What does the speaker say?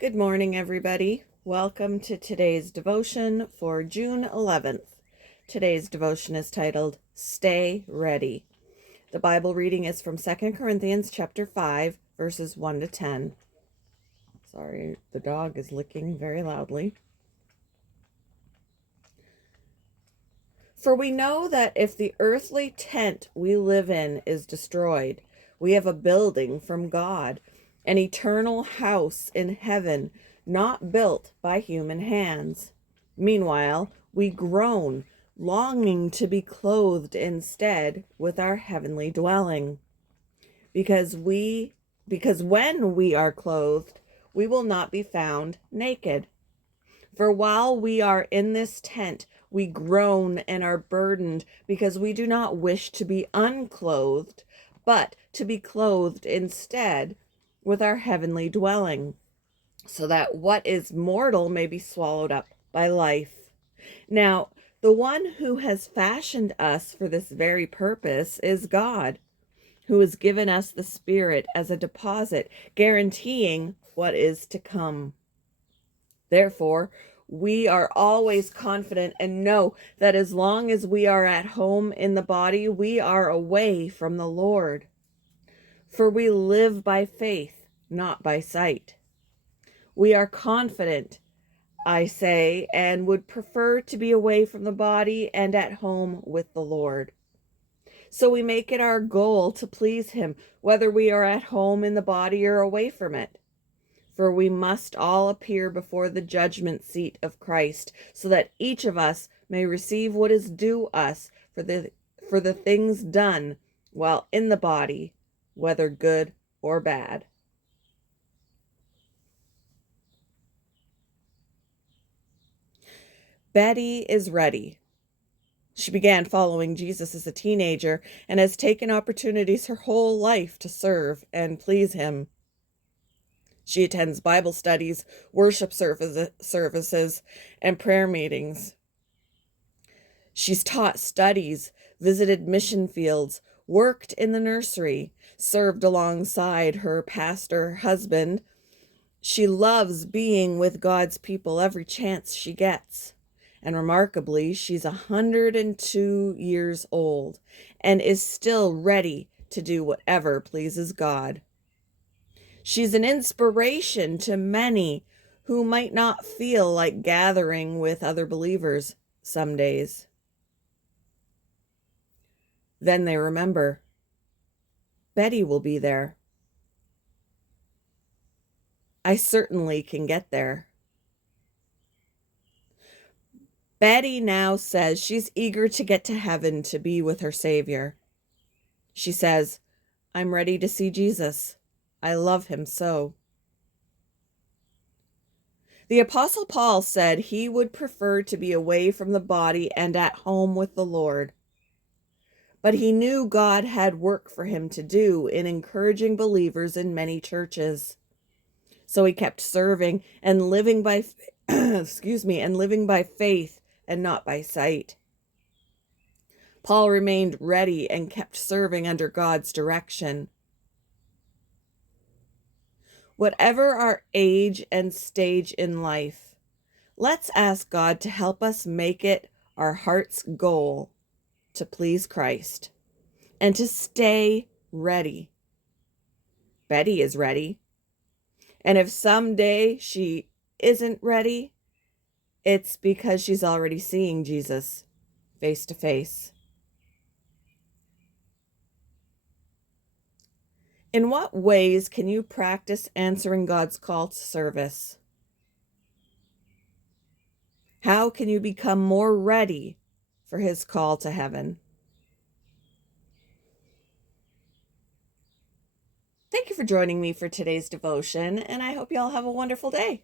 Good morning, everybody. Welcome to today's devotion for June 11th. Today's devotion is titled, Stay Ready. The Bible reading is from 2 Corinthians chapter 5, verses 1 to 10. Sorry, the dog is licking very loudly. For we know that if the earthly tent we live in is destroyed, we have a building from God, an eternal house in heaven, not built by human hands. Meanwhile, we groan, longing to be clothed instead with our heavenly dwelling. Because when we are clothed, we will not be found naked. For while we are in this tent, we groan and are burdened because we do not wish to be unclothed, but to be clothed instead with our heavenly dwelling, so that what is mortal may be swallowed up by life. Now, the one who has fashioned us for this very purpose is God, who has given us the Spirit as a deposit, guaranteeing what is to come. Therefore, we are always confident and know that as long as we are at home in the body, we are away from the Lord. For we live by faith, not by sight. We are confident, I say, and would prefer to be away from the body and at home with the Lord. So we make it our goal to please Him, whether we are at home in the body or away from it. For we must all appear before the judgment seat of Christ, so that each of us may receive what is due us for the things done while in the body, whether good or bad. Betty is ready. She began following Jesus as a teenager and has taken opportunities her whole life to serve and please Him. She attends Bible studies, worship services, and prayer meetings. She's taught studies, visited mission fields, worked in the nursery, served alongside her pastor husband. She loves being with God's people every chance she gets. And remarkably, she's 102 years old and is still ready to do whatever pleases God. She's an inspiration to many who might not feel like gathering with other believers some days. Then they remember, Betty will be there. I certainly can get there. Betty now says she's eager to get to heaven to be with her Savior. She says, I'm ready to see Jesus. I love Him so. The Apostle Paul said he would prefer to be away from the body and at home with the Lord. But he knew God had work for him to do in encouraging believers in many churches. So he kept serving and living by faith and not by sight. Paul remained ready and kept serving under God's direction. Whatever our age and stage in life, let's ask God to help us make it our heart's goal to please Christ and to stay ready. Betty is ready. And if someday she isn't ready, it's because she's already seeing Jesus face to face. In what ways can you practice answering God's call to service? How can you become more ready for His call to heaven? Thank you for joining me for today's devotion, and I hope you all have a wonderful day.